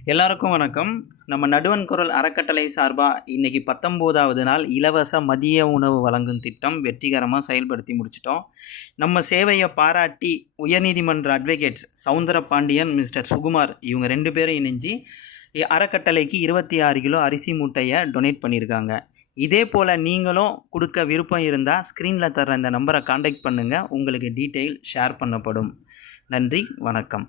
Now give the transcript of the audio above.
எல்லாருக்கும் வணக்கம். நம்ம நடுவண் குரல் அறக்கட்டளை சார்பாக இன்றைக்கி 19வது நாள் இலவச மதிய உணவு வழங்கும் திட்டம் வெற்றிகரமாக செயல்படுத்தி முடிச்சிட்டோம். நம்ம சேவையை பாராட்டி உயர்நீதிமன்ற அட்வொகேட்ஸ் சவுந்தரபாண்டியன், மிஸ்டர் சுகுமார் இவங்க 2 பேரும் இணைஞ்சு அறக்கட்டளைக்கு 26 கிலோ அரிசி மூட்டையை டொனேட் பண்ணியிருக்காங்க. இதே போல் நீங்களும் கொடுக்க விருப்பம் இருந்தால் ஸ்க்ரீனில் தர்ற இந்த நம்பரை காண்டாக்ட் பண்ணுங்கள். உங்களுக்கு டீட்டெயில் ஷேர் பண்ணப்படும். நன்றி, வணக்கம்.